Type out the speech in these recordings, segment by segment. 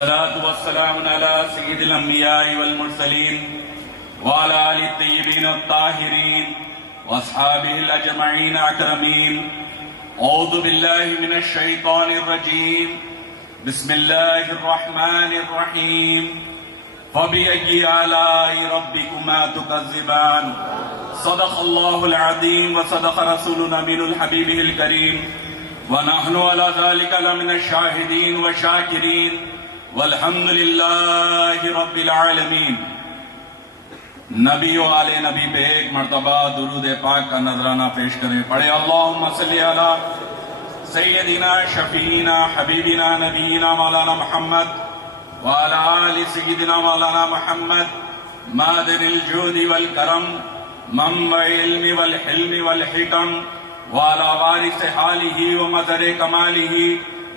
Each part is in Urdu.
الصلاة والسلام على سيد الأنبياء والمرسلين وعلى آله الطيبين الطاهرين وأصحابه الأجمعين أكرمين. أعوذ بالله من الشيطان الرجيم. بسم الله الرحمن الرحيم. فبأي آلاء ربكما تكذبان. صدق الله العظيم وصدق رسولنا من الحبيب الكريم ونحن على ذلك لمن الشاهدين والشاكرين والحمد للہ رب العالمین. نبی و آل نبی پہ ایک مرتبہ درود پاک کا نذرانہ پیش کریں. پڑھے اللہم صلی علی سیدنا شفیعنا حبیبنا نبینا مولانا محمد وعلی آل سیدنا مولانا محمد مادن الجود والکرم منبع علم والحلم والحکم وعلی وارث حالہ ومظہر کمالہ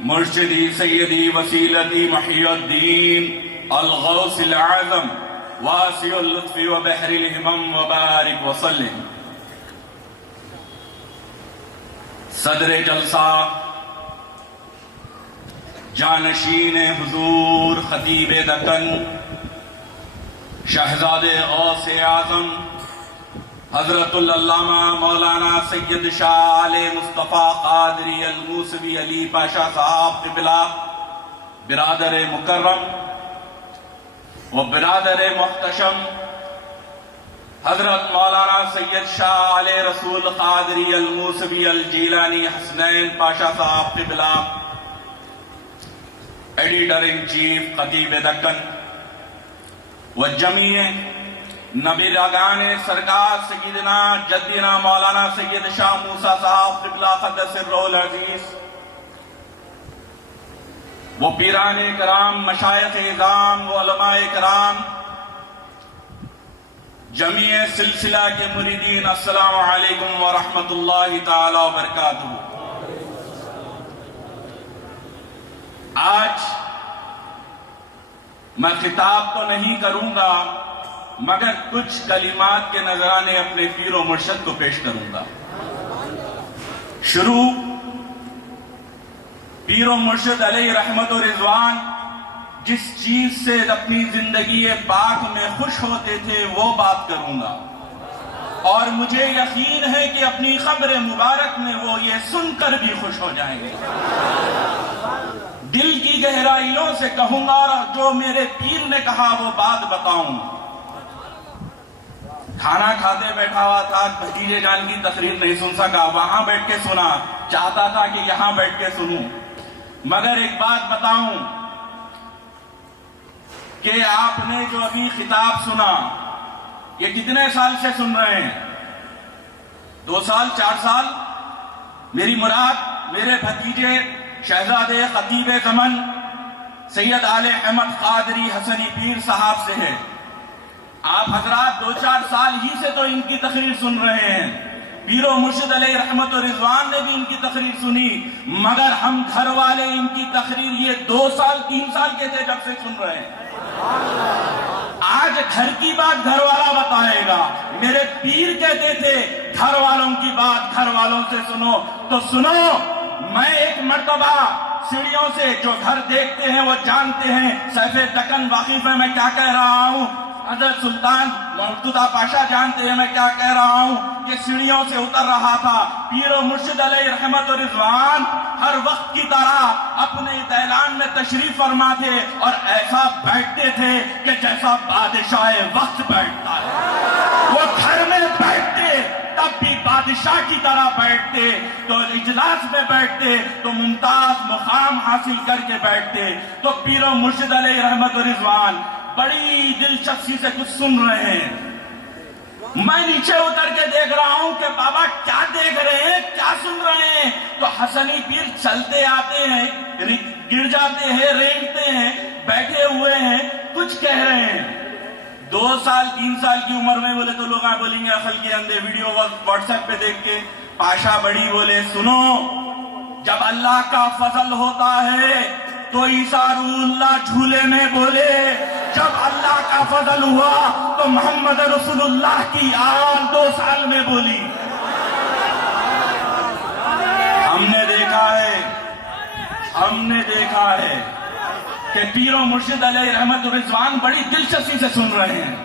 مرشدی سیدی وسیلتی محی الدین الغوث العظم واسع اللطف وبحر الہمم وبارک وسلم. صدر جلسہ جانشین حضور خطیب دکن شہزاد غوث اعظم حضرت العلامہ مولانا سید شاہ آل مصطفیٰ قادری الموسوی علی پاشا صاحب قبلہ برادر مکرم و برادر محتشم حضرت مولانا سید شاہ آل رسول قادری الموسوی الجیلانی حسنین پاشا صاحب قبلہ ایڈیٹر ان چیف خطیب دکن و جمیع نبی راگان سرکار سیدنا جدنا مولانا سید شاہ موسیٰ صاحب قبلہ قدس سرہ العزیز وہ پیران کرام مشایخ اعظام و علماء کرام جمیع سلسلہ کے مریدین السلام علیکم ورحمت اللہ تعالی وبرکاتہ. آج میں خطاب تو نہیں کروں گا مگر کچھ کلمات کے نذرانے اپنے پیر و مرشد کو پیش کروں گا. شروع پیر و مرشد علیہ رحمت و رضوان جس چیز سے اپنی زندگی پاک میں خوش ہوتے تھے وہ بات کروں گا اور مجھے یقین ہے کہ اپنی قبر مبارک میں وہ یہ سن کر بھی خوش ہو جائیں گے. دل کی گہرائیوں سے کہوں گا اور جو میرے پیر نے کہا وہ بات بتاؤں. کھانا کھاتے بیٹھا ہوا تھا, بھتیجے جان کی تقریر نہیں سن سکا, وہاں بیٹھ کے سنا, چاہتا تھا کہ یہاں بیٹھ کے سنوں. مگر ایک بات بتاؤں کہ آپ نے جو ابھی خطاب سنا یہ کتنے سال سے سن رہے ہیں؟ 2 سال 4 سال؟ میری مراد میرے بھتیجے شہزادے خطیب زمن سید آل احمد قادری حسنی پیر صاحب سے ہے. آپ حضرات 2-4 سال ہی سے تو ان کی تقریر سن رہے ہیں. پیر و مرشد علیہ رحمت و رضوان نے بھی ان کی تقریر سنی, مگر ہم گھر والے ان کی تقریر یہ 2 سال 3 سال کے تھے جب سے سن رہے ہیں. آج گھر کی بات گھر والا بتائے گا. میرے پیر کہتے تھے گھر والوں کی بات گھر والوں سے سنو, تو سنو. میں ایک مرتبہ سیڑھیوں سے جو گھر دیکھتے ہیں وہ جانتے ہیں, سیف دکن واقف ہے میں کیا کہہ رہا ہوں, حضرت سلطان مرتضیٰ پاشا جانتے ہیں میں کیا کہہ رہا ہوں, کہ سیڑھیوں سے اتر رہا تھا. پیر و مرشد علیہ رحمت و رضوان ہر وقت کی طرح اپنے اعلان میں تشریف فرما تھے اور ایسا بیٹھتے تھے کہ جیسا بادشاہ وقت بیٹھتا ہے. وہ گھر میں بیٹھتے تب بھی بادشاہ کی طرح بیٹھتے, تو اجلاس میں بیٹھتے تو ممتاز مقام حاصل کر کے بیٹھتے. تو پیر و مرشد علیہ رحمت و رضوان بڑی دلچسپی سے کچھ سن رہے ہیں. میں نیچے اتر کے دیکھ رہا ہوں کہ بابا کیا دیکھ رہے ہیں, کیا سن رہے ہیں؟ تو حسنی پیر چلتے آتے ہیں, گر جاتے ہیں, رینگتے ہیں, بیٹھے ہوئے ہیں, کچھ کہہ رہے ہیں. 2 سال 3 سال کی عمر میں بولے تو لوگ بولیں گے عقل کے اندھے, ویڈیو واٹس ایپ پہ دیکھ کے. پاشا بڑی بولے سنو, جب اللہ کا فضل ہوتا ہے تو عیسیٰ روح اللہ جھولے میں بولے, جب اللہ کا فضل ہوا تو محمد رسول اللہ کی آل 2 سال میں بولی. ہم نے دیکھا ہے کہ پیر و مرشد علیہ رحمت الرضوان بڑی دلچسپی سے سن رہے ہیں.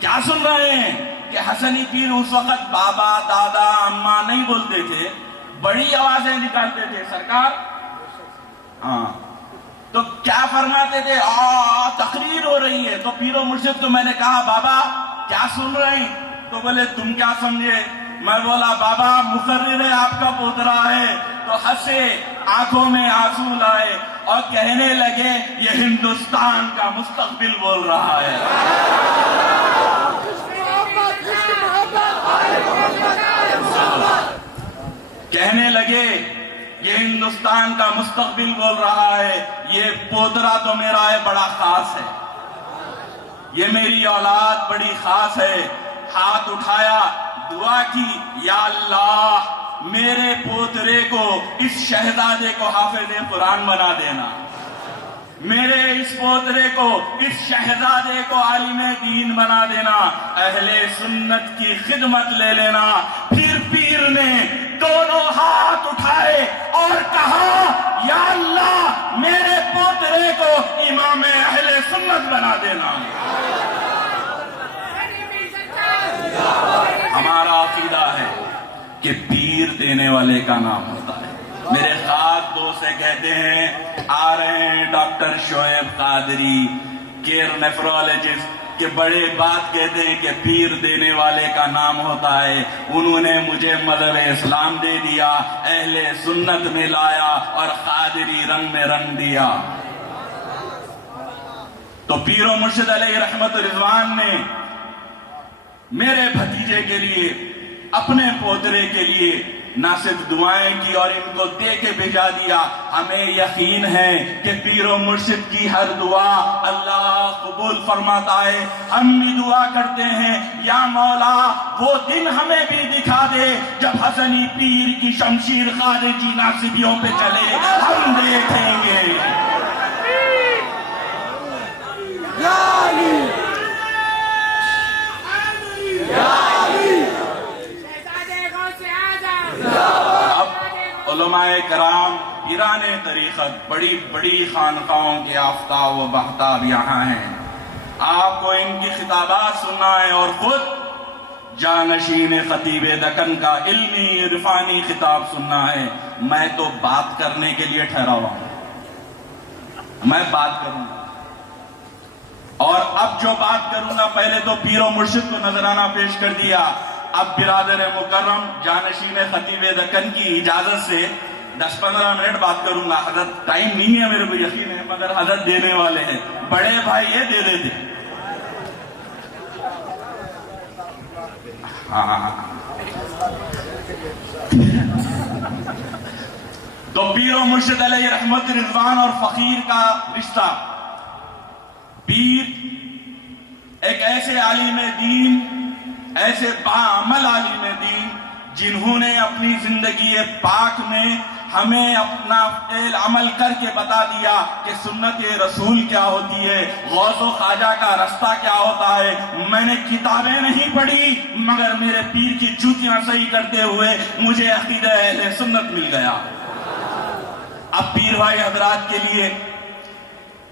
کیا سن رہے ہیں؟ کہ حسنی پیر اس وقت بابا دادا اماں نہیں بولتے تھے، بڑی آوازیں نکالتے تھے. سرکار ہاں تو کیا فرماتے تھے؟ تقریر ہو رہی ہے. تو پیر و مرشد کو میں نے کہا بابا کیا سن رہے ہیں؟ تو بولے تم کیا سمجھے؟ میں بولا بابا مقرر ہے آپ کا پوترا ہے. تو ہنسے، آنکھوں میں آنسو لائے اور کہنے لگے یہ ہندوستان کا مستقبل بول رہا ہے. کہنے لگے یہ ہندوستان کا مستقبل بول رہا ہے. یہ پوترا تو میرا ہے بڑا خاص ہے، یہ میری اولاد بڑی خاص ہے. ہاتھ اٹھایا، دعا کی، یا اللہ میرے پوترے کو، اس شہزادے کو حافظ قرآن بنا دینا، میرے اس پوترے کو، اس شہزادے کو عالم دین بنا دینا، اہل سنت کی خدمت لے لینا. پھر پیر نے دونوں ہاتھ اٹھائے اور کہا یا اللہ میرے پوترے کو امام اہل سنت بنا دینا. ہمارا عقیدہ ہے کہ پیر دینے والے کا نام ہوتا ہے. میرے خاص دوست سے کہتے ہیں، آ رہے ہیں ڈاکٹر شعیب قادری کیئر نیفرولوجسٹ، کہ بڑے بات کہتے ہیں کہ پیر دینے والے کا نام ہوتا ہے. انہوں نے مجھے مذہب اسلام دے دیا، اہل سنت میں لایا اور قادری رنگ میں رنگ دیا. تو پیر و مرشد علیہ رحمت الرضوان نے میرے بھتیجے کے لیے، اپنے پوترے کے لیے نہ صرف دعائیں کی اور ان کو دے کے بھیجا دیا. ہمیں یقین ہے کہ پیر و مرشد کی ہر دعا اللہ قبول فرماتا ہے. ہم بھی دعا کرتے ہیں یا مولا وہ دن ہمیں بھی دکھا دے جب حسنی پیر کی شمشیر خارجی ناصبیوں پہ چلے، ہم دیکھیں گے. علماء کرام، پیران طریقت، بڑی بڑی خانقاہوں کے آفتاب و بہتاب یہاں ہیں. آپ کو ان کی خطابات سننا ہے اور خود جانشین خطیب دکن کا علمی عرفانی خطاب سننا ہے. میں تو بات کرنے کے لیے ٹھہرا ہوا ہوں، میں بات کروں گا. اور اب جو بات کروں گا، پہلے تو پیر و مرشد کو نذرانہ پیش کر دیا. اب برادر مکرم جانشین خطیب دکن کی اجازت سے 10-15 منٹ بات کروں گا. حضرت ٹائم نہیں ہے میرے کو یقین ہے، مگر حضرت دینے والے ہیں. بڑے بھائی یہ دے دیتے. تو پیر و مرشد علیہ رحمت رضوان اور فقیر کا رشتہ. پیر ایک ایسے عالم دین، ایسے باعمل عالم دین جنہوں نے اپنی زندگی پاک میں ہمیں اپنا فعل عمل کر کے بتا دیا کہ سنت رسول کیا ہوتی ہے، غوث و خواجہ کا رستہ کیا ہوتا ہے. میں نے کتابیں نہیں پڑھی مگر میرے پیر کی جوتیاں صحیح کرتے ہوئے مجھے عقیدہ اہل سنت مل گیا. اب پیر بھائی حضرات کے لیے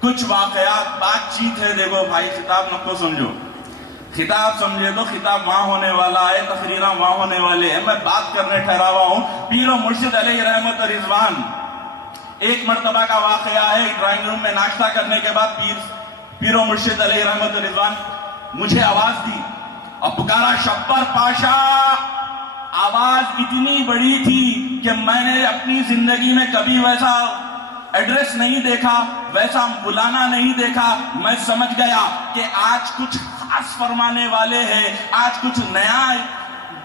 کچھ واقعات، بات چیت ہے. دیکھو بھائی خطاب نہ کو سمجھو، خطاب سمجھے تو خطاب وہاں ہونے والا ہے، تقریراں وہاں ہونے والے ہیں. میں بات کرنے ٹھہرا ہوا ہوں پیر و مرشد علیہ رحمت رضوان. ایک مرتبہ کا واقعہ ہے، ڈرائنگ روم میں ناشتہ کرنے کے بعد پیر و مرشد علیہ رحمت رضوان مجھے آواز دی اور پکارا شبر پاشا. آواز اتنی بڑی تھی کہ میں نے اپنی زندگی میں کبھی ویسا ایڈریس نہیں دیکھا، ویسا بلانا نہیں دیکھا. میں سمجھ گیا کہ آج کچھ خاص فرمانے والے ہیں، آج کچھ نیا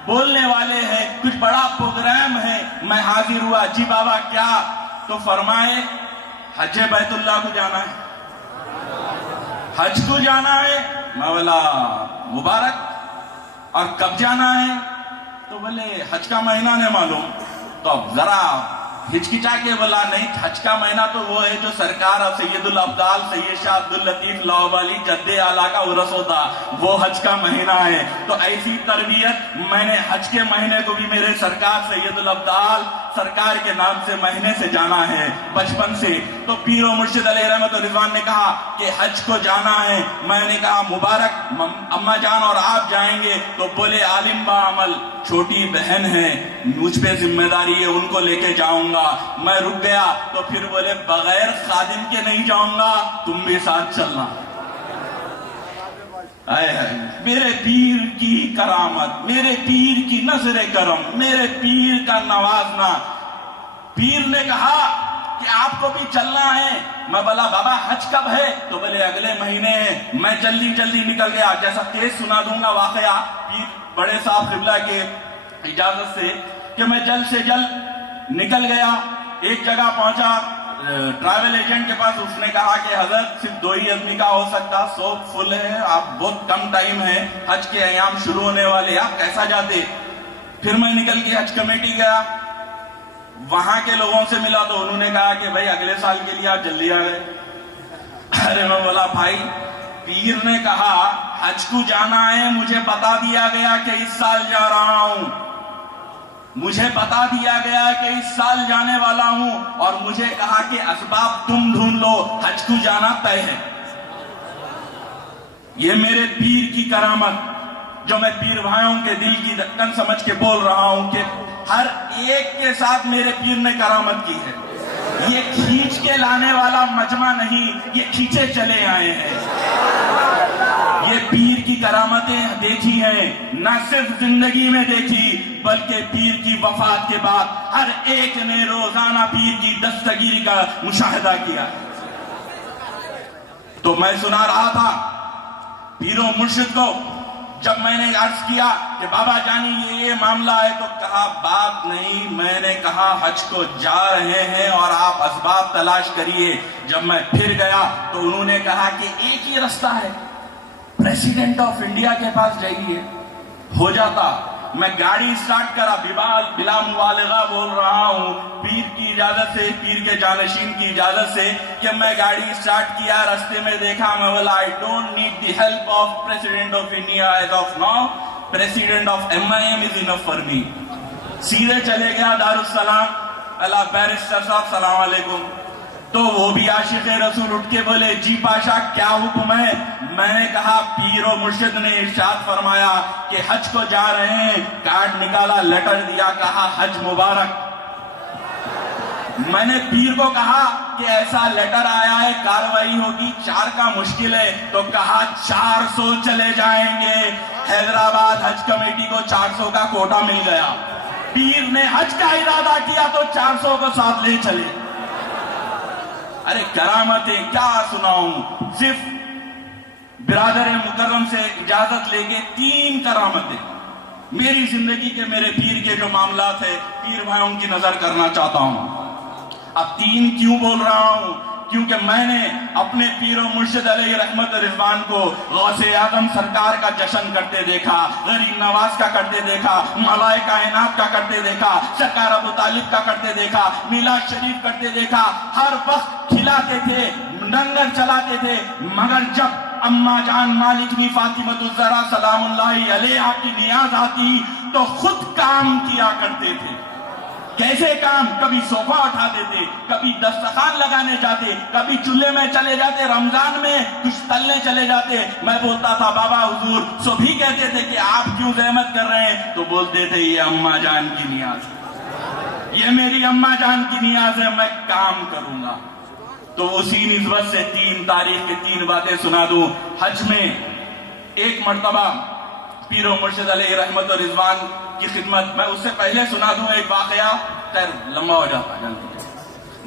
بولنے والے ہیں، کچھ بڑا پروگرام ہے. میں حاضر ہوا. جی بابا کیا؟ تو فرمائے حج بیت اللہ کو جانا ہے، حج کو جانا ہے. میں بولا مبارک، اور کب جانا ہے؟ تو بولے حج کا مہینہ نہیں معلوم. تو اب ذرا ہچکچا کے بولا نہیں، حج کا مہینہ تو وہ ہے جو سرکار اب سید الابدال سید شاہ عبداللطیف لاہوری جد اعلیٰ کا عرس ہوتا، وہ حج کا مہینہ ہے. تو ایسی تربیت میں نے حج کے مہینے کو بھی میرے سرکار سید الابدال سرکار کے نام سے مہینے سے جانا ہے بچپن سے. تو پیر و مرشد علیہ رحمت و رضوان نے کہا کہ حج کو جانا ہے. میں نے کہا مبارک اما جان اور آپ جائیں گے؟ تو بولے عالم با عمل، چھوٹی بہن ہے، مجھ پہ ذمہ داری ہے، ان کو لے کے جاؤں گا. میں رک گیا تو پھر بولے بغیر خادم کے نہیں جاؤں گا، تم بھی ساتھ چلنا. میرے پیر کی کرامت، میرے پیر کی نظر کرم، میرے پیر کا نوازنا. پیر نے کہا کہ آپ کو بھی چلنا ہے. میں بولا بابا حج کب ہے؟ تو بولے اگلے مہینے ہے. میں جلدی جلدی نکل گیا. جیسا کیس سنا دوں گا واقعہ پیر بڑے صاحب قبلہ کے اجازت سے کہ میں جلد سے جلد نکل گیا. ایک جگہ پہنچا، ٹریول ایجنٹ کے پاس. اس نے کہا کہ حضرت صرف 2 ہی آدمی کا ہو سکتا، سو فل ہے، آپ بہت کم ٹائم ہے، حج کے ایام شروع ہونے والے، آپ کیسا جاتے؟ پھر میں نکل کے حج کمیٹی گیا، وہاں کے لوگوں سے ملا تو انہوں نے کہا کہ بھائی اگلے سال کے لیے آپ جلدی آ گئے. ارے میں بولا بھائی پیر نے کہا حج کو جانا ہے، مجھے بتا دیا گیا کہ اس سال جا رہا ہوں، مجھے بتا دیا گیا کہ اس سال جانے والا ہوں، اور مجھے کہا کہ اسباب تم ڈھونڈ لو، حج کو جانا طے ہے. یہ میرے پیر کی کرامت جو میں پیر بھائیوں کے دل کی دھڑکن سمجھ کے بول رہا ہوں کہ ہر ایک کے ساتھ میرے پیر نے کرامت کی ہے. یہ کھینچ کے لانے والا مجمع نہیں، یہ کھینچے چلے آئے ہیں. یہ پیر کی کرامتیں دیکھی ہیں، نہ صرف زندگی میں دیکھی بلکہ پیر کی وفات کے بعد ہر ایک نے روزانہ پیر کی دستگیری کا مشاہدہ کیا. تو میں سنا رہا تھا پیر و مرشد کو، جب میں نے عرض کیا کہ بابا جانی یہ معاملہ ہے تو کہا بات نہیں. میں نے کہا حج کو جا رہے ہیں اور آپ اسباب تلاش کریے. جب میں پھر گیا تو انہوں نے کہا کہ ایک ہی رستہ ہے، پریسیڈنٹ آف انڈیا کے پاس جائیے، ہو جاتا. میں گاڑی سٹارٹ کرا، بلا مبالغہ بول رہا ہوں، پیر کی اجازت سے، پیر کے جانشین کی اجازت سے کہ میں گاڑی سٹارٹ کیا. رستے میں دیکھا، میں بولا I don't need the help of President of India as of now. President of MIM is enough for me. سیدھے چلے گیا دارالسلام. اللہ بیرسٹر صاحب سلام علیکم. تو وہ بھی عاشق رسول اٹھ کے بولے جی پاشا کیا حکم ہے؟ میں نے کہا پیر و مرشد نے ارشاد فرمایا کہ حج کو جا رہے ہیں. کارڈ نکالا، لیٹر دیا، کہا حج مبارک. میں نے پیر کو کہا کہ ایسا لیٹر آیا ہے، کاروائی ہوگی، 4 کا مشکل ہے. تو کہا 400 چلے جائیں گے. حیدرآباد حج کمیٹی کو 400 کا کوٹا مل گیا. پیر نے حج کا ارادہ کیا تو 400 کو ساتھ لے چلے. ارے کرامتیں کیا سناؤں. صرف برادر مکرم سے اجازت لے کے 3 کرامتیں میری زندگی کے، میرے پیر کے جو معاملات ہیں، پیر بھائیوں کی نظر کرنا چاہتا ہوں. اب 3 کیوں بول رہا ہوں؟ کیونکہ میں نے اپنے پیر و مرشد علیہ رحمت رضوان کو غوث اعظم سرکار کا جشن کرتے دیکھا، غریب نواز کا کرتے دیکھا، مولائے کائنات کا کرتے دیکھا، سرکار ابو طالب کا کرتے دیکھا، میلاد شریف کرتے دیکھا. ہر وقت کھلاتے تھے، لنگر چلاتے تھے، مگر جب اما جان مالکنی فاطمۃ الزہرا سلام اللہ علیہا کی نیاز آتی تو خود کام کیا کرتے تھے. کیسے کام؟ کبھی صوفہ اٹھاتے تھے، کبھی دسترخوان لگانے جاتے، کبھی چولہے میں چلے جاتے، رمضان میں کچھ تلنے چلے جاتے. میں بولتا تھا بابا حضور صبح کہتے تھے کہ آپ کیوں زحمت کر رہے ہیں؟ تو بولتے تھے یہ اما جان کی نیاز ہے، یہ میری اما جان کی نیاز ہے، میں کام کروں گا. تو اسی نسبت سے 3 تاریخ کی 3 باتیں سنا دوں. حج میں ایک مرتبہ پیر و مرشد علیہ رحمت و رضوان کی خدمت، میں اس سے پہلے سنا دوں ایک واقعہ، خیر لمبا ہو جاتا ہے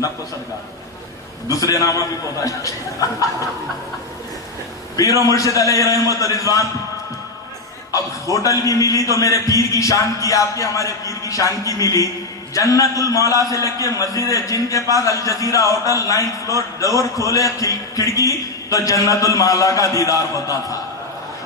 نقو سرکار دوسرے نامہ بھی پوتا ہے. پیر و مرشد علیہ رحمت و رضوان، اب ہوٹل بھی ملی تو میرے پیر کی شان کی، آپ کے ہمارے پیر کی شان کی ملی. جنت المولا سے لگ کے مسجد جن کے پاس الجزیرہ ہوٹل 9th فلور، ڈور کھولے کھڑکی تو جنت المولا کا دیدار ہوتا تھا.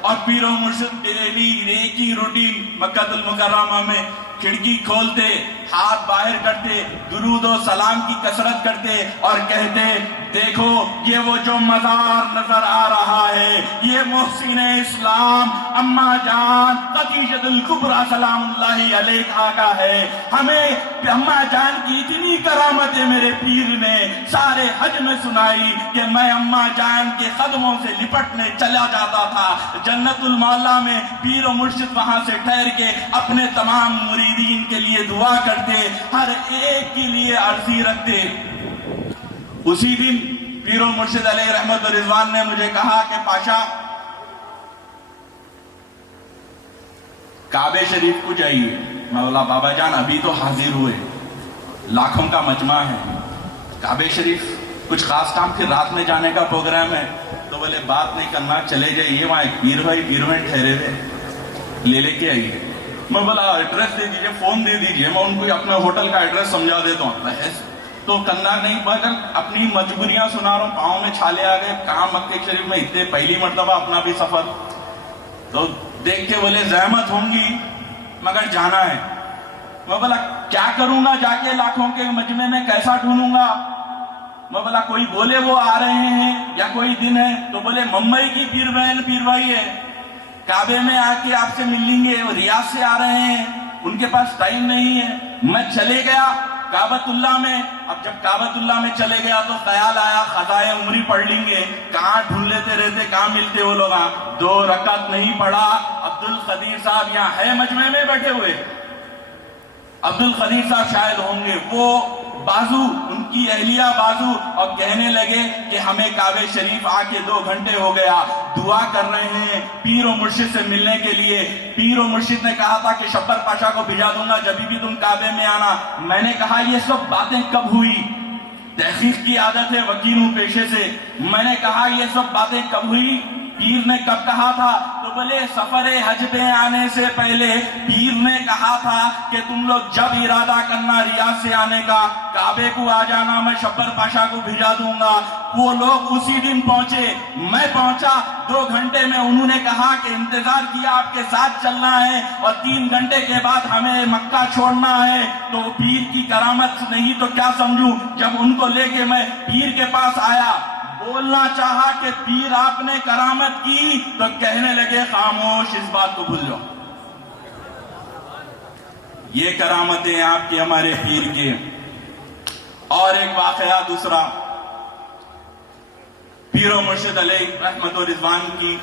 اور پیر و مرشد ڈیلی ایک ہی روٹین، مکہ المکرمہ میں کھڑکی کھولتے، ہاتھ باہر کرتے, درود و سلام کی کثرت کرتے اور کہتے, دیکھو یہ وہ جو مزار نظر آ رہا ہے یہ محسن اسلام اماں جان خدیجہ الکبریٰ سلام اللہ علیہا کا ہے. ہمیں اماں جان کی اتنی کرامتیں میرے پیر نے سارے حج میں سنائی کہ میں اماں جان کے قدموں سے لپٹنے چلا جاتا تھا. جنت المعلا میں پیر و مرشد وہاں سے ٹھہر کے اپنے تمام مریدین کے لیے دعا کرتے, ہر ایک کے لیے عرضی رکھتے. اسی دن پیر و مرشد علیہ رحمت و رضوان نے مجھے کہا کہ پاشا کعبہ شریف کو جائیے. میں بولا بابا جان ابھی تو حاضر ہوئے, لاکھوں کا مجمع ہے, کعبہ شریف کچھ خاص کام پھر رات میں جانے کا پروگرام ہے. تو بولے بات نہیں کرنا, چلے جائیے, وہاں ایک پیر میں ٹھہرے ہوئے, لے کے آئیے. میں بولا ایڈریس دے دیجئے, فون دے دیجئے, میں ان کو اپنے ہوٹل کا ایڈریس سمجھا دیتا ہوں. بحث تو کرنا نہیں, مگر اپنی مجبوریاں سنا رہا ہوں. پاؤں میں چھالے آ گئے, کہاں مکہ شریف میں اتنے پہلی مرتبہ اپنا بھی سفر. تو دیکھ کے بولے زحمت ہوں گی مگر جانا ہے. میں بولا کیا کروں گا جا کے لاکھوں کے مجمع میں, کیسا ڈھونڈوں گا. میں بولا کوئی بولے وہ آ رہے ہیں یا کوئی دن ہے. تو بولے ممبئی کی پیر بہن پیر بھائی ہے, کعبے میں آ کے آپ سے مل لیں گے, وہ ریاض سے آ رہے ہیں, ان کے پاس ٹائم نہیں ہے. میں چلے گیا کعبۃ اللہ میں. اب جب کعبۃ اللہ میں چلے گیا تو خیال آیا قضائے عمری پڑھ لیں گے, کہاں ڈھونڈ لیتے رہتے, کہاں ملتے وہ لوگ. 2 رکعت نہیں پڑھا. عبد القدیر صاحب یہاں ہے مجمع میں بیٹھے ہوئے, عبد القدیر صاحب شاید ہوں گے, وہ بازو ان کی اہلیہ بازو, اور کہنے لگے کہ ہمیں کعبہ شریف آ کے 2 گھنٹے ہو گیا, دعا کر رہے ہیں پیر و مرشد سے ملنے کے لیے. پیر و مرشد نے کہا تھا کہ شبر پاشا کو بھیجا دوں گا جب بھی تم کعبے میں آنا. میں نے کہا یہ سب باتیں کب ہوئی, تحقیق کی عادت ہے, وکیل ہوں پیشے سے. میں نے کہا یہ سب باتیں کب ہوئی, پیر نے کب کہا تھا. تو بولے سفر حج پہ آنے سے پہلے پیر نے کہا تھا کہ تم لوگ جب ارادہ کرنا ریاض سے آنے کا, کعبے کو آ جانا, میں شبر پاشا کو بھیجا دوں گا. وہ لوگ اسی دن پہنچے, میں پہنچا. 2 گھنٹے میں انہوں نے کہا کہ انتظار کیا آپ کے ساتھ چلنا ہے اور 3 گھنٹے کے بعد ہمیں مکہ چھوڑنا ہے. تو پیر کی کرامت نہیں تو کیا سمجھوں. جب ان کو لے کے میں پیر کے پاس آیا, بولنا چاہا کہ پیر آپ نے کرامت کی, تو کہنے لگے خاموش, اس بات کو بھول جاؤ. یہ کرامتیں آپ کی ہمارے پیر کے. اور ایک واقعہ دوسرا, پیر و مرشد علیہ رحمت و رضوان کی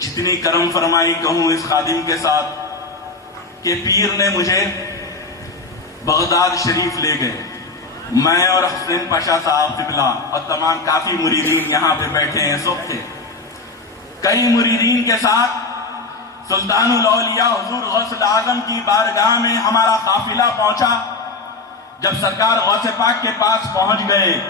جتنی کرم فرمائی کہوں اس خادم کے ساتھ, کہ پیر نے مجھے بغداد شریف لے گئے. میں اور حسین پاشا صاحب قبلہ اور تمام کافی مریدین یہاں پہ بیٹھے ہیں, سب تھے. کئی مریدین کے ساتھ سلطان الاولیاء حضور غوث اعظم کی بارگاہ میں ہمارا قافلہ پہنچا. جب سرکار غوث پاک کے پاس پہنچ گئے,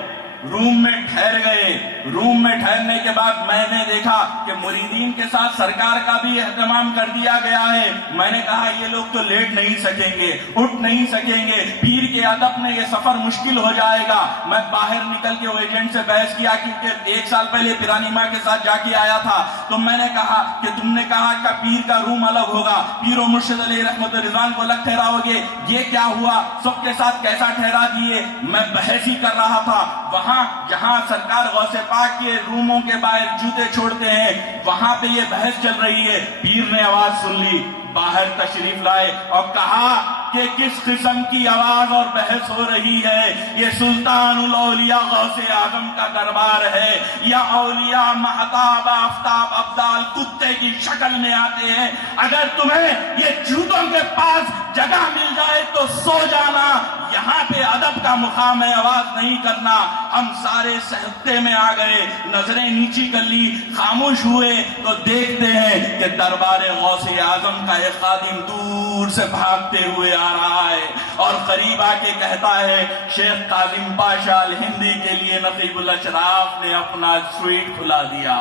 روم میں ٹھہر گئے. روم میں ٹھہرنے کے بعد میں نے دیکھا کہ مریدین کے ساتھ سرکار کا بھی اہتمام کر دیا گیا ہے. میں نے کہا یہ لوگ تو لیٹ نہیں سکیں گے, اٹھ نہیں سکیں گے, پیر کے ادب میں یہ سفر مشکل ہو جائے گا. میں باہر نکل کے وہ ایجنٹ سے بحث کیا, کیونکہ 1 سال پہلے پیرانی ماں کے ساتھ جا کے آیا تھا. تو میں نے کہا کہ تم نے کہا کہ پیر کا روم الگ ہوگا, پیر و مرشد علیہ رحمت رضوان کو الگ ٹھہراؤ گے, یہ کیا ہوا, سب کے ساتھ کیسا ٹھہرا دیے. میں بحث ہی کر رہا تھا. وہاں جہاں سرکار غوث پاک کے روموں کے باہر جوتے چھوڑتے ہیں, وہاں پہ یہ بحث چل رہی ہے. پیر نے آواز سن لی, باہر تشریف لائے اور کہا کہ کس قسم کی آواز اور بحث ہو رہی ہے, یہ سلطان الاولیاء غوث اعظم کا دربار ہے یا اولیاء مہتاب آفتاب ابدال کتے کی شکل میں آتے ہیں. اگر تمہیں یہ جوتوں کے پاس جگہ مل جائے تو سو جانا, یہاں پہ ادب کا مقام ہے, آواز نہیں کرنا. ہم سارے سہتے میں آ گئے, نظریں نیچی کر لی, خاموش ہوئے تو دیکھتے ہیں کہ دربار غوث اعظم کا ایک خادم دور سے بھاگتے ہوئے آ رہا ہے اور قریب آ کے کہتا ہے شیخ کاظم پاشا الہندی کے لیے نقیب الاشراف نے اپنا سویٹ کھلا دیا.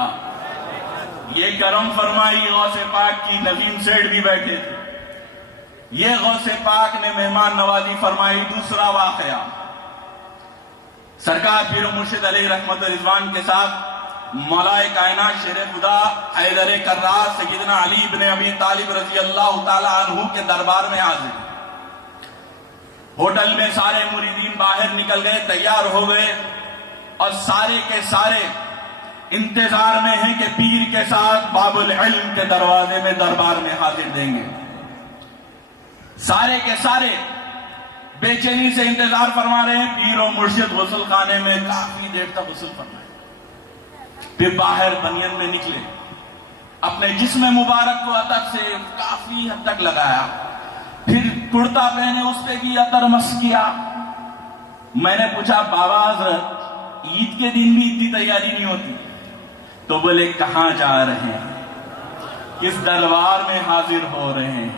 یہ کرم فرمائی غوث پاک کی. نظیم سیٹھ بھی بیٹھے تھے. یہ غوث پاک نے مہمان نوازی فرمائی. دوسرا واقعہ, سرکار پیر و مرشد علیہ رحمت رضوان کے ساتھ مولا کائنات شیر خدا حیدر کرار سیدنا علی بن ابی طالب رضی اللہ تعالی عنہ کے دربار میں حاضر. ہوٹل میں سارے مریدین باہر نکل گئے، تیار ہو گئے، اور سارے کے سارے انتظار میں ہیں کہ پیر کے ساتھ باب العلم کے دروازے میں دربار میں حاضر دیں گے۔ سارے کے سارے بے چینی سے انتظار فرما رہے ہیں۔ پیر و مرشد غسل خانے میں کافی دیر تک غسل فرمائے، پھر باہر بنین میں نکلے، اپنے جسم مبارک کو عطر سے کافی حد تک لگایا، پھر کرتا پہنے اس پہ بھی عطر مس کیا۔ میں نے پوچھا بابا حضرت عید کے دن بھی اتنی تیاری نہیں ہوتی؟ تو بولے کہاں جا رہے ہیں، کس دربار میں حاضر ہو رہے ہیں۔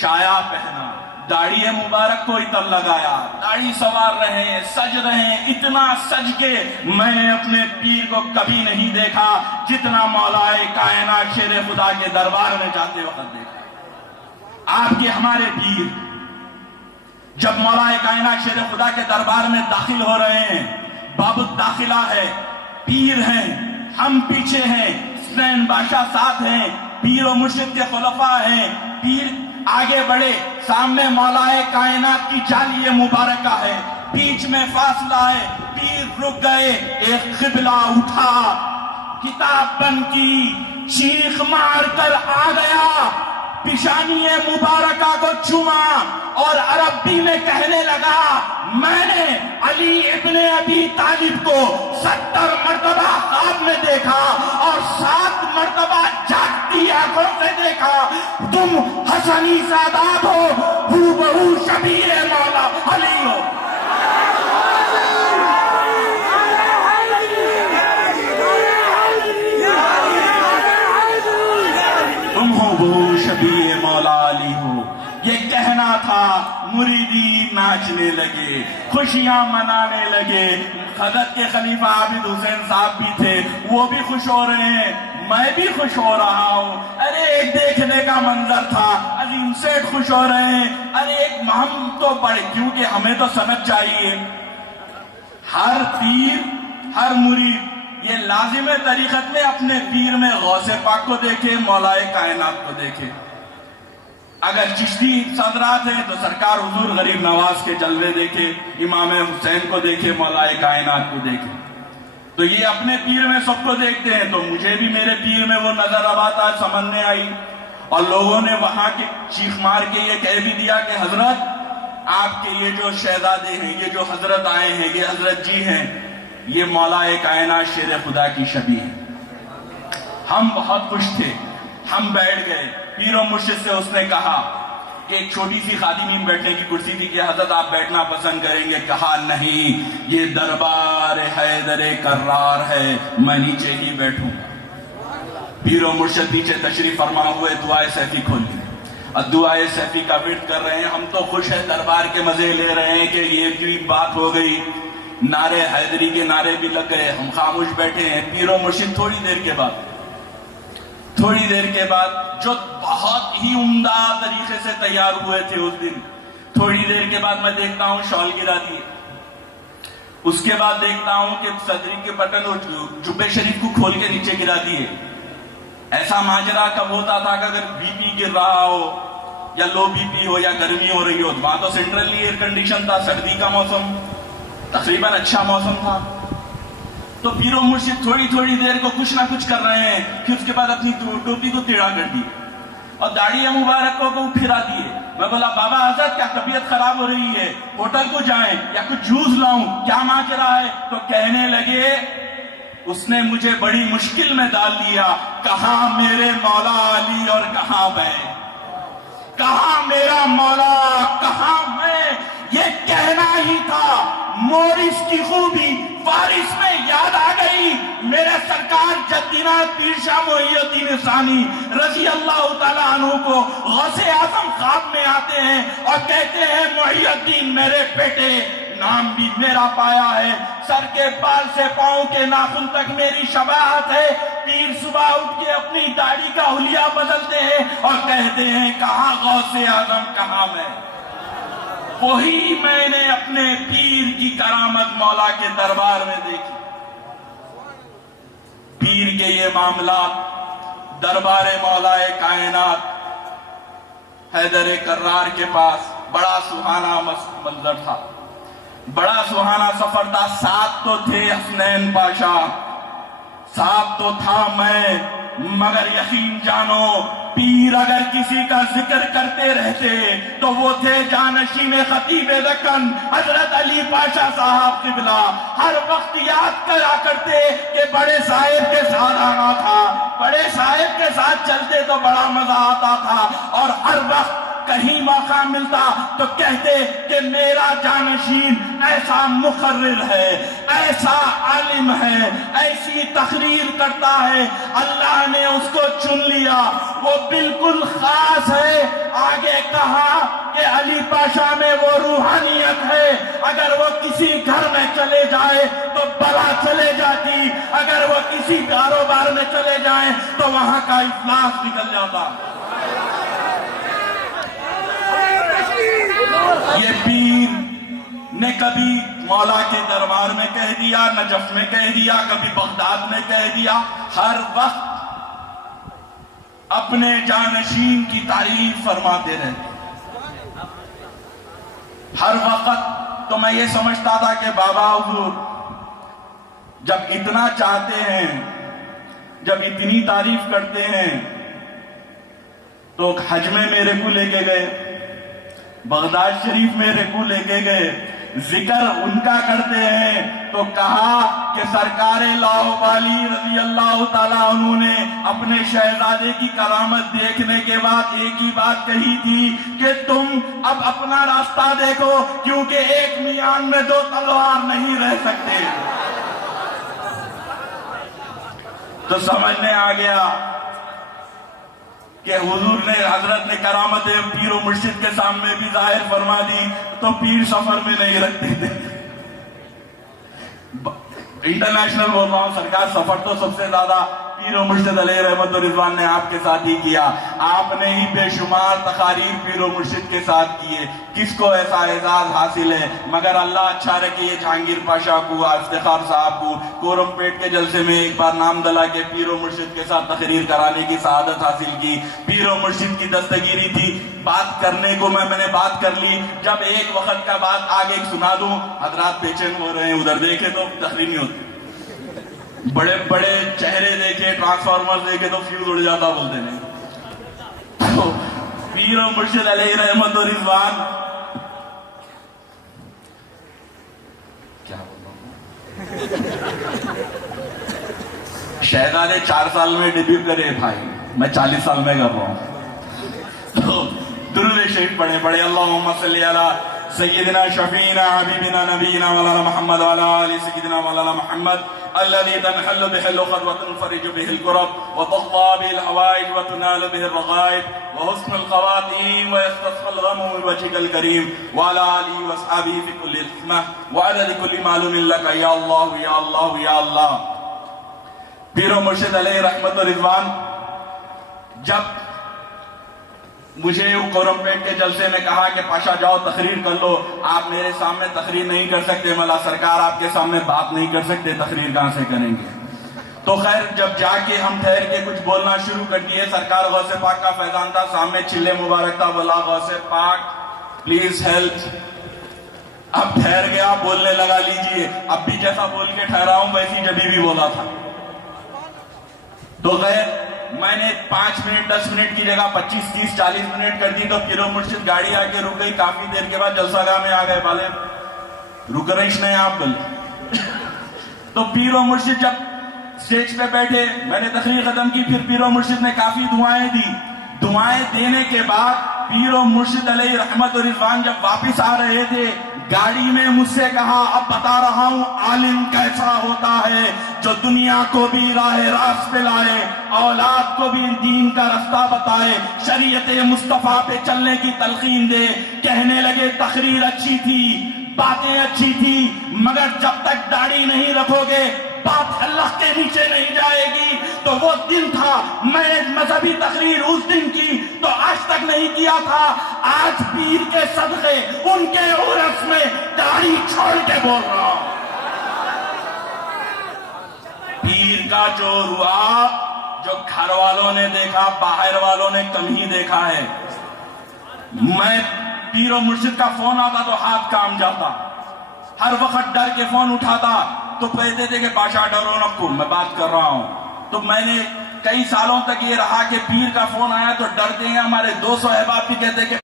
شایا پہنا، داڑھی مبارک کو عطر لگایا، داڑھی سوار رہے ہیں، سج رہے ہیں، اتنا سج کے میں نے اپنے پیر کو کبھی نہیں دیکھا جتنا مولا کائنات شیر خدا کے دربار میں جاتے وقت دیکھا۔ آپ کے ہمارے پیر جب مولا کائنات شیر خدا کے دربار میں داخل ہو رہے ہیں، باب الداخلہ ہے، پیر ہیں، ہم پیچھے ہیں، حسین بادشاہ ساتھ ہیں، پیر و مرشد کے خلفاء ہیں، پیر آگے بڑھے، سامنے مولا کائنات کی جالی مبارکہ ہے، بیچ میں فاصلہ ہے، پیر رک گئے، ایک قبلہ اٹھا، کتاب بند کی، چیخ مار کر آ گیا، پیشانی مبارکہ کو چوما اور عربی میں کہنے لگا میں نے علی ابن ابی طالب کو 70 مرتبہ خواب میں دیکھا اور 7 مرتبہ جاگتی آنکھوں سے دیکھا، تم حسنی سادات ہو، ہو بہو شبیہ مولا علی ہو۔ تم ہو بہو شبیہ مولا علی ہو، یہ کہنا تھا، مریدین ناچنے لگے، خوشیاں منانے لگے۔ حضرت کے خلیفہ عابد حسین صاحب بھی تھے، وہ بھی خوش ہو رہے ہیں، میں بھی خوش ہو رہا ہوں۔ ارے ایک دیکھنے کا منظر تھا، عظیم سیٹھ خوش ہو رہے ہیں، ارے ایک ہم تو بڑے، کیونکہ ہمیں تو سند چاہیے۔ ہر پیر، ہر مرید یہ لازم طریقت میں اپنے پیر میں غوث پاک کو دیکھے، مولا کائنات کو دیکھے۔ اگر چشتی صدرات ہیں تو سرکار حضور غریب نواز کے جلوے دیکھے، امام حسین کو دیکھے، مولا کائنات کو دیکھے۔ تو یہ اپنے پیر میں سب کو دیکھتے ہیں، تو مجھے بھی میرے پیر میں وہ نظر اب آتا، سمجھ میں آئی۔ اور لوگوں نے وہاں کے چیخ مار کے یہ کہہ بھی دیا کہ حضرت آپ کے یہ جو شہزادے ہیں، یہ جو حضرت آئے ہیں، یہ حضرت جی ہیں، یہ مولا کائنات شیر خدا کی شبیہ ہے۔ ہم بہت خوش تھے، ہم بیٹھ گئے۔ پیر و مرشد سے اس نے کہا کہ ایک چھوٹی سی خادمین بیٹھنے کی کرسی تھی کہ حضرت آپ بیٹھنا پسند کریں گے؟ کہا نہیں، یہ دربار حیدر کرار ہے، میں نیچے ہی بیٹھوں گا۔ پیر و مرشد نیچے تشریف فرما ہوئے، دعائے سیفی کھولی اور دعائے سیفی کا ورد کر رہے ہیں۔ ہم تو خوش ہیں، دربار کے مزے لے رہے ہیں کہ یہ کی بات ہو گئی، نعرے حیدری کے نعرے بھی لگ گئے، ہم خاموش بیٹھے ہیں۔ پیر و مرشد تھوڑی دیر کے بعد جو بہت ہی عمدہ طریقے سے تیار ہوئے تھے اس دن، تھوڑی دیر کے بعد میں دیکھتا ہوں شال گرا دیے، اس کے بعد دیکھتا ہوں کہ صدری کے بٹن اور جبے شریف کو کھول کے نیچے گرا دیے۔ ایسا ماجرا کب ہوتا تھا کہ اگر بی پی گر رہا ہو یا لو بی پی ہو یا گرمی ہو رہی ہو، وہاں تو سینٹرلی ایئر کنڈیشن تھا، سردی کا موسم تقریباً اچھا موسم تھا۔ تو پیر و مرشد تھوڑی دیر کو کچھ نہ کچھ کر رہے ہیں، پھر اس کے بعد اپنی ٹوپی کو ٹیڑھا کر دی اور داڑھی مبارک کو پھرا دیے۔ میں بولا بابا حضرت کیا طبیعت خراب ہو رہی ہے، ہوٹل کو جائیں یا کچھ جوس لاؤں، کیا ماجرا ہے؟ تو کہنے لگے اس نے مجھے بڑی مشکل میں ڈال دیا، کہاں میرے مولا علی اور کہاں میں، کہاں میرا مولا کہاں میں، یہ کہنا ہی تھا۔ مورس کی خوبی فارس میں یاد آ گئی، میرے سرکار جدینا پیر شاہ محی الدین ثانی رضی اللہ تعالیٰ عنہ کو غوث اعظم خواب میں آتے ہیں اور کہتے ہیں محی الدین میرے بیٹے، نام بھی میرا پایا ہے، سر کے بال سے پاؤں کے ناخن تک میری شباہت ہے۔ پیر صبح اٹھ کے اپنی داڑھی کا حلیہ بدلتے ہیں اور کہتے ہیں کہاں غوث اعظم کہاں میں۔ وہی میں نے اپنے پیر کی کرامت مولا کے دربار میں دیکھی۔ پیر کے یہ معاملات دربار مولا کائنات حیدر کرار کے پاس بڑا سہانا منظر تھا، بڑا سہانا سفر تھا۔ ساتھ تو تھے حسنین پاشا، ساتھ تو تھا میں، مگر یقین جانو پیر اگر کسی کا ذکر کرتے رہتے تو وہ تھے جانشین خطیب دکن حضرت علی پاشا صاحب قبلہ۔ ہر وقت یاد کرا کرتے کہ بڑے صاحب کے ساتھ آنا تھا، بڑے صاحب کے ساتھ چلتے تو بڑا مزہ آتا تھا، اور ہر وقت کہیں موقع ملتا تو کہتے کہ میرا جانشین ایسا مقرر ہے، ایسا عالم ہے، ایسی تقریر کرتا ہے، اللہ نے اس کو چن لیا، وہ بالکل خاص ہے۔ آگے کہا کہ علی پاشا میں وہ روحانیت ہے، اگر وہ کسی گھر میں چلے جائے تو بلا چلے جاتی، اگر وہ کسی کاروبار میں چلے جائیں تو وہاں کا افلاس نکل جاتا۔ یہ پیر نے کبھی مولا کے دربار میں کہہ دیا، نجف میں کہہ دیا، کبھی بغداد میں کہہ دیا، ہر وقت اپنے جانشین کی تعریف فرماتے رہتے۔ ہر وقت تو میں یہ سمجھتا تھا کہ بابا حضور جب اتنا چاہتے ہیں، جب اتنی تعریف کرتے ہیں تو حج میں میرے کو لے کے گئے، بغداد شریف میرے کو لے کے گئے، ذکر ان کا کرتے ہیں تو کہا کہ سرکار لاہوری رضی اللہ تعالیٰ عنہ نے اپنے شہزادے کی کرامت دیکھنے کے بعد ایک ہی بات کہی تھی کہ تم اب اپنا راستہ دیکھو، کیونکہ ایک میان میں دو تلوار نہیں رہ سکتے۔ تو سمجھنے آ گیا کہ حضور نے، حضرت نے کرامت پیر و مرشد کے سامنے بھی ظاہر فرما دی، تو پیر سفر میں نہیں رکھتے تھے۔ انٹرنیشنل بول رہا ہوں، سرکار سفر تو سب سے زیادہ پیر و مرشد علیہ رحمت و رضوان نے آپ کے ساتھ ہی کیا، آپ نے ہی بے شمار تقاریر پیر و مرشد کے ساتھ کیے، کس کو ایسا اعزاز حاصل ہے؟ مگر اللہ اچھا رکھے یہ جہانگیر پاشا کو، افتخار صاحب کو کورم پیٹ کے جلسے میں ایک بار نام دلا کے پیر و مرشد کے ساتھ تقریر کرانے کی سعادت حاصل کی۔ پیر و مرشد کی دستگیری تھی، بات کرنے کو میں نے بات کر لی، جب ایک وقت کا بات آگے سنا دوں، حضرات بے چین ہو رہے ہیں، ادھر دیکھے تو تقریر نہیں ہوتی، بڑے بڑے چہرے دیکھے، ٹرانسفارمر دیکھے تو فیوز اڑ جاتا بولتے ہیں۔ تو پیر و مرشد علیہ رحمت و رضوان، کیا شہزادے 4 سال میں ڈیبیو کرے بھائی، میں 40 سال میں کر رہا ہوں۔ تو درود شریف پڑھے پڑھے، اللہم صلی علی سیدنا شفینا حبیبنا نبینا مولانا محمد وعلی آل سیدنا مولانا محمد الذي تنحل به العقد وتنفرج به الكرب وتقضى به الحوائج وتنال به الرغائب وحسن الخواتيم ويستسقى الغم من وجهك الكريم وعلى آله واصحابه في كل حكمة وعدد كل معلوم لك يا الله يا الله يا الله۔ پیر و مرشد علیہ رحمت و رضوان جب مجھے کورم پیٹ کے جلسے میں کہا کہ پاشا جاؤ تقریر کر لو، آپ میرے سامنے تقریر نہیں کر سکتے، مولا سرکار آپ کے سامنے بات نہیں کر سکتے، تقریر کہاں سے کریں گے؟ تو خیر جب جا کے ہم ٹھہر کے کچھ بولنا شروع کر دیے، سرکار غوث پاک کا فیضان تھا، سامنے چلے مبارک تھا، بولا غوث پاک پلیز ہیلپ۔ اب ٹھہر گیا، بولنے لگا، لیجئے اب بھی جیسا بول کے ٹھہرا ہوں ویسی جبھی بھی بولا تھا۔ تو خیر میں نے 5 منٹ 10 منٹ کی جگہ 25 30 40 منٹ کر دی، تو پیر و مرشد گاڑی آ کے رک گئی، کافی دیر کے بعد جلسہ گاہ میں آ گئے، بالے رک رہی نہیں آپ بل۔ تو پیر و مرشد جب سٹیج پہ بیٹھے، میں نے تقریر ختم کی، پھر پیر و مرشد نے کافی دعائیں دی، دعائیں دینے کے بعد پیر و مرشد علیہ رحمت و رضوان جب واپس آ رہے تھے، گاڑی میں مجھ سے کہا اب بتا رہا ہوں عالم کیسا ہوتا ہے، جو دنیا کو بھی راہ راست پہ لائے، اولاد کو بھی دین کا رستہ بتائے، شریعت مصطفیٰ پہ چلنے کی تلقین دے۔ کہنے لگے تقریر اچھی تھی، باتیں اچھی تھی، مگر جب تک داڑھی نہیں رکھو گے بات اللہ کے نیچے نہیں جائے گی۔ تو وہ دن تھا، میں مذہبی تقریر اس دن کی تو آج تک نہیں کیا تھا، آج پیر کے صدقے ان کے عرس میں داڑھی چھوڑ کے بول رہا ہوں۔ پیر کا جو روا، جو گھر والوں نے دیکھا، باہر والوں نے کم ہی دیکھا ہے۔ میں پیر و مرشد کا فون آتا تو ہاتھ کام جاتا، ہر وقت ڈر کے فون اٹھاتا تو کہتے تھے کہ بادشاہ ڈرو نکو، میں بات کر رہا ہوں. تو میں نے کئی سالوں تک یہ رہا کہ پیر کا فون آیا تو ڈرتے ہیں. ہمارے 200 احباب بھی کہتے کہ